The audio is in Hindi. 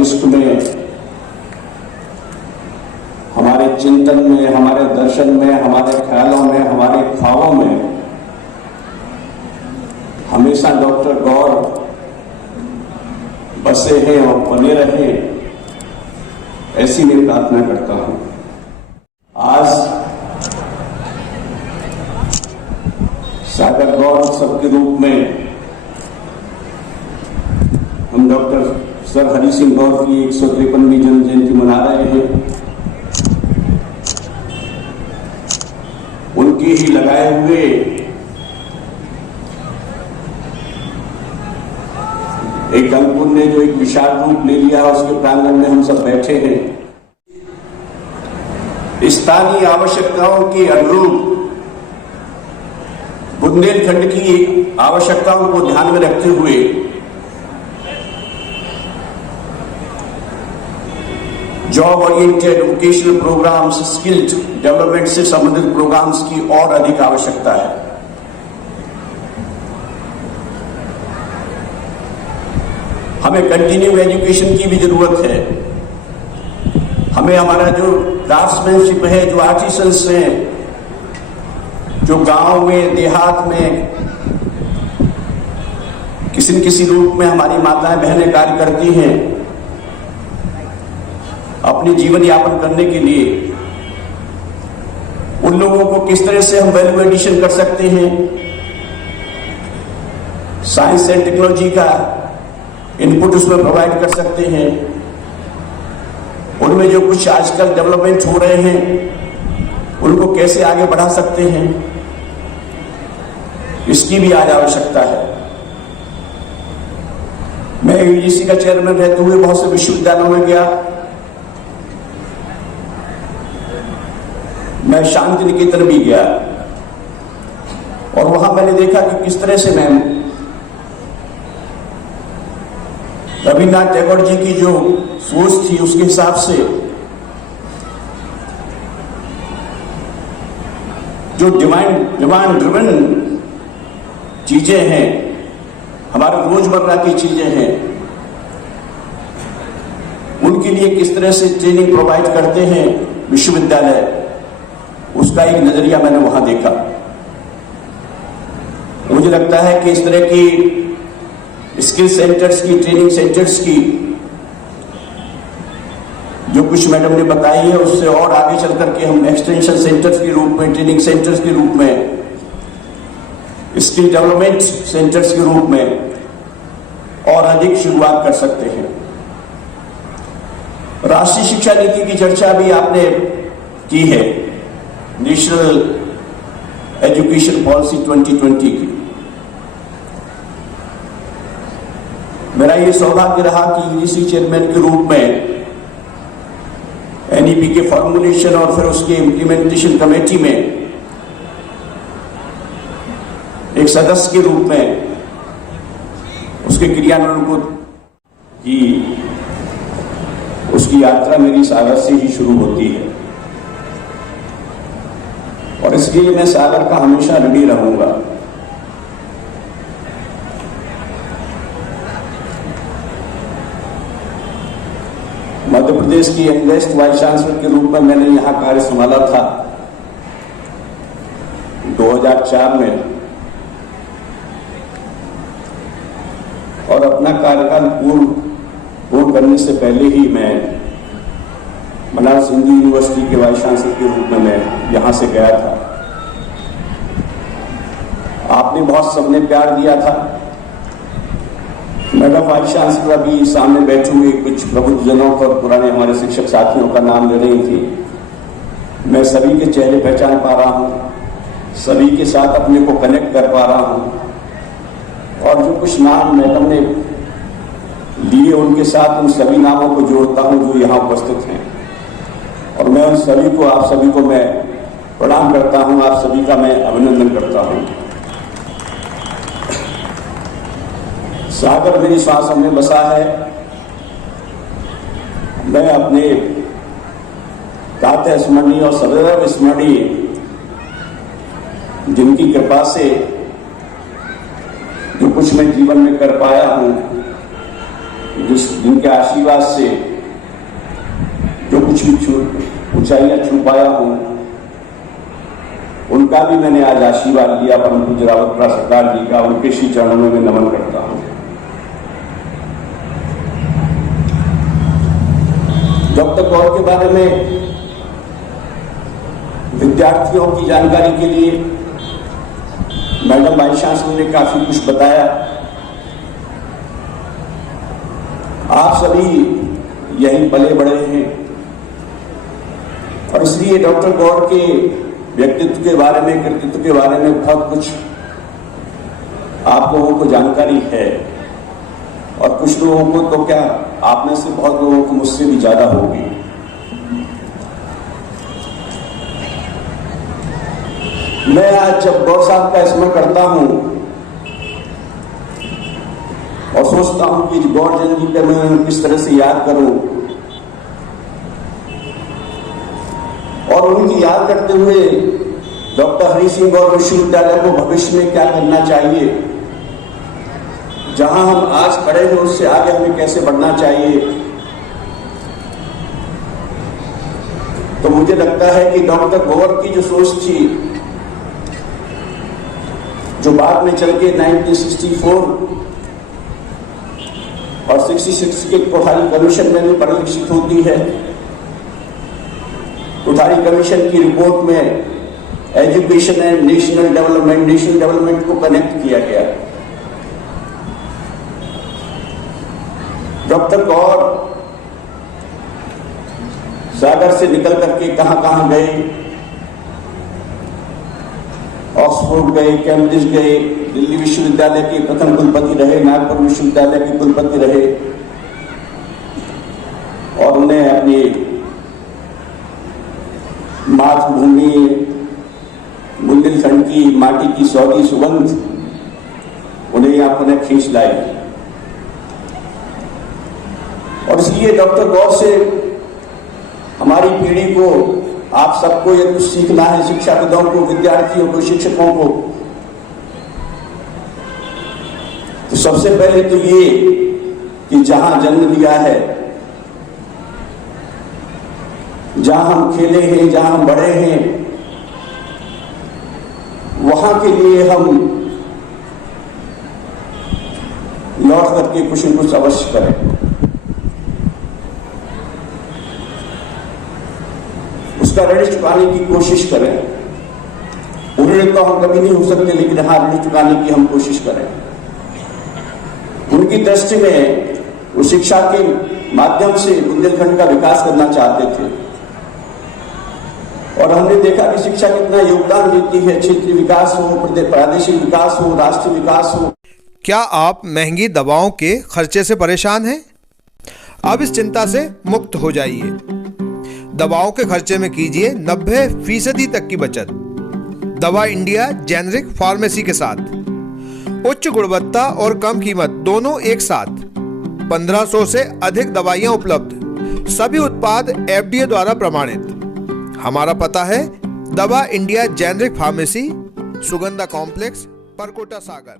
मस्तिष्क में, हमारे चिंतन में, हमारे दर्शन में, हमारे ख्यालों में, हमारे ख्वाबों में हमेशा डॉक्टर गौर बसे हैं और बने रहे, ऐसी मैं प्रार्थना करता हूं। आज सागर गौर उत्सव के रूप में हम डॉक्टर सर हरि सिंह गौर की 153वीं जन्म जयंती मना रहे हैं। उनके ही लगाए हुए एक अंकुर ने जो एक विशाल रूप ले लिया, उसके प्रांगण में हम सब बैठे हैं। स्थानीय आवश्यकताओं के अनुरूप बुंदेलखंड की आवश्यकताओं को ध्यान में रखते हुए job oriented vocational programmes, skilled development से संबंधित प्रोग्राम्स की और अधिक आवश्यकता है। हमें कंटिन्यू एजुकेशन की भी जरूरत है। हमें हमारा जो क्राफ्ट्समैनशिप है, जो आर्टिसंस हैं, जो गांव में, देहात में किसी न किसी रूप में हमारी माताएं बहनें कार्य करती हैं, अपनी जीवन यापन करने के लिए उन लोगों को किस तरह से हम वैल्यू एडिशन कर सकते हैं, साइंस एंड टेक्नोलॉजी का इनपुट उसमें प्रोवाइड कर सकते हैं, उनमें जो कुछ आजकल डेवलपमेंट हो रहे हैं उनको कैसे आगे बढ़ा सकते हैं, इसकी भी आज आवश्यकता है। मैं यूजीसी का चेयरमैन रहते हुए बहुत से विश्वविद्यालयों में गया। मैं शांति निकेतन भी गया और वहां मैंने देखा कि किस तरह से मैम रविन्द्रनाथ टैगोर जी की जो सोच थी उसके हिसाब से जो डिमांड ड्रिवन चीजें हैं, हमारे रोजमर्रा की चीजें हैं, उनके लिए किस तरह से ट्रेनिंग प्रोवाइड करते हैं विश्वविद्यालय, उसका एक नजरिया मैंने वहां देखा। मुझे लगता है कि इस तरह की स्किल सेंटर्स की, ट्रेनिंग सेंटर्स की जो कुछ मैडम ने बताई है, उससे और आगे चल करके हम एक्सटेंशन सेंटर्स के रूप में, ट्रेनिंग सेंटर्स के रूप में, स्किल डेवलपमेंट सेंटर्स के रूप में और अधिक शुरुआत कर सकते हैं। राष्ट्रीय शिक्षा नीति की चर्चा भी आपने की है, नेशनल एजुकेशन पॉलिसी 2020 की। मेरा ये सौभाग्य रहा कि यूजीसी चेयरमैन के रूप में एनईपी के फॉर्मुलेशन और फिर उसके इम्प्लीमेंटेशन कमेटी में एक सदस्य के रूप में उसके क्रियान्वयन को की उसकी यात्रा मेरी सागर से ही शुरू होती है और इसलिए मैं सागर का हमेशा ऋणी रहूंगा। मध्य प्रदेश की यंगेस्ट वाइस चांसलर के रूप में मैंने यहां कार्य संभाला था 2004 में और अपना कार्यकाल पूर्ण करने से पहले ही मैं बनारस हिंदू यूनिवर्सिटी के वाइस चांसलर के रूप में मैं यहां से गया था। आपने बहुत सबने प्यार दिया था। मैडम वाइस चांसलर अभी सामने बैठे हुए कुछ प्रबुद्धजनों और पुराने हमारे शिक्षक साथियों का नाम ले रही थी। मैं सभी के चेहरे पहचान पा रहा हूं, सभी के साथ अपने को कनेक्ट कर पा रहा हूं और जो कुछ नाम मैडम ने लिए उनके साथ उन सभी नामों को जोड़ता हूं जो यहाँ उपस्थित हैं और मैं उन सभी को, आप सभी को मैं प्रणाम करता हूं, आप सभी का मैं अभिनंदन करता हूं। सागर मेरी सांसों में बसा है। मैं अपने तात्या स्मरणीय और सदैव स्मरणीय जिनकी कृपा से जो कुछ मैं जीवन में कर पाया हूं, जिनके आशीर्वाद से जो कुछ भी ऊंचाइयां छू पाया हूं, उनका भी मैंने आज आशीर्वाद लिया। परम पूज्य रावतराय सरकार जी का, उनके श्री चरणों में मैं नमन करता हूं। डॉक्टर गौर के बारे में विद्यार्थियों की जानकारी के लिए मैडम वाइस चांसलर ने काफी कुछ बताया। आप सभी यही पले बड़े हैं और इसलिए डॉक्टर गौर के व्यक्तित्व के बारे में, कृतित्व के बारे में बहुत कुछ आप लोगों को जानकारी है और कुछ लोगों को तो क्या, आप में से बहुत लोगों को मुझसे भी ज्यादा होगी। मैं आज जब गौर साहब का स्मरण करता हूं और सोचता हूं कि गौर जयंती पर मैं किस तरह से याद करूं और उनकी याद करते हुए डॉक्टर हरि सिंह गौर विश्वविद्यालय को भविष्य में क्या करना चाहिए, जहां हम आज खड़े हैं उससे आगे हमें कैसे बढ़ना चाहिए, तो मुझे लगता है कि डॉक्टर गौर की जो सोच थी, जो बाद में चल के 1964 और 66 के कोठारी कमीशन में भी परिलक्षित होती है। कोठारी कमीशन की रिपोर्ट में एजुकेशन एंड नेशनल डेवलपमेंट को कनेक्ट किया गया। डॉक्टर गौर सागर से निकल करके कहां कहां गए, ऑक्सफोर्ड गए, कैम्ब्रिज गए, दिल्ली विश्वविद्यालय के प्रथम कुलपति रहे, नागपुर विश्वविद्यालय के कुलपति रहे और उन्हें अपनी मातृभूमि बुंदेलखंड की माटी की सौगी सुगंध उन्हें यहां पुनः खींच लाई। और इसलिए डॉक्टर गौर से हमारी पीढ़ी को, आप सबको ये कुछ सीखना है, शिक्षाविदों को, विद्यार्थियों को, शिक्षकों को, तो सबसे पहले तो ये कि जहां जन्म लिया है, जहां हम खेले हैं, जहां हम बड़े हैं, वहां के लिए हम लौट करके कुछ न कुछ अवश्य करें। उसका ऋण चुकाने की कोशिश करें। ऋण तो हम कभी नहीं हो सकते, लेकिन हाँ, ऋण चुकाने की हम कोशिश करें। उनकी दृष्टि में वो शिक्षा के माध्यम से बुंदेलखंड का विकास करना चाहते थे और हमने देखा कि शिक्षा कितना योगदान देती है, क्षेत्रीय विकास हो, प्रादेशिक विकास हो, राष्ट्रीय विकास हो। क्या आप महंगी दवाओं के खर्चे से परेशान हैं? अब इस चिंता से मुक्त हो जाइए। दवाओं के खर्चे में कीजिए 90% तक की बचत। दवा इंडिया जेनेरिक फार्मेसी के साथ उच्च गुणवत्ता और कम कीमत दोनों एक साथ। 1500 से अधिक दवाइयां उपलब्ध, सभी उत्पाद FDA द्वारा प्रमाणित। हमारा पता है Dawa India generic pharmacy, Sugandha complex, Parkota सागर।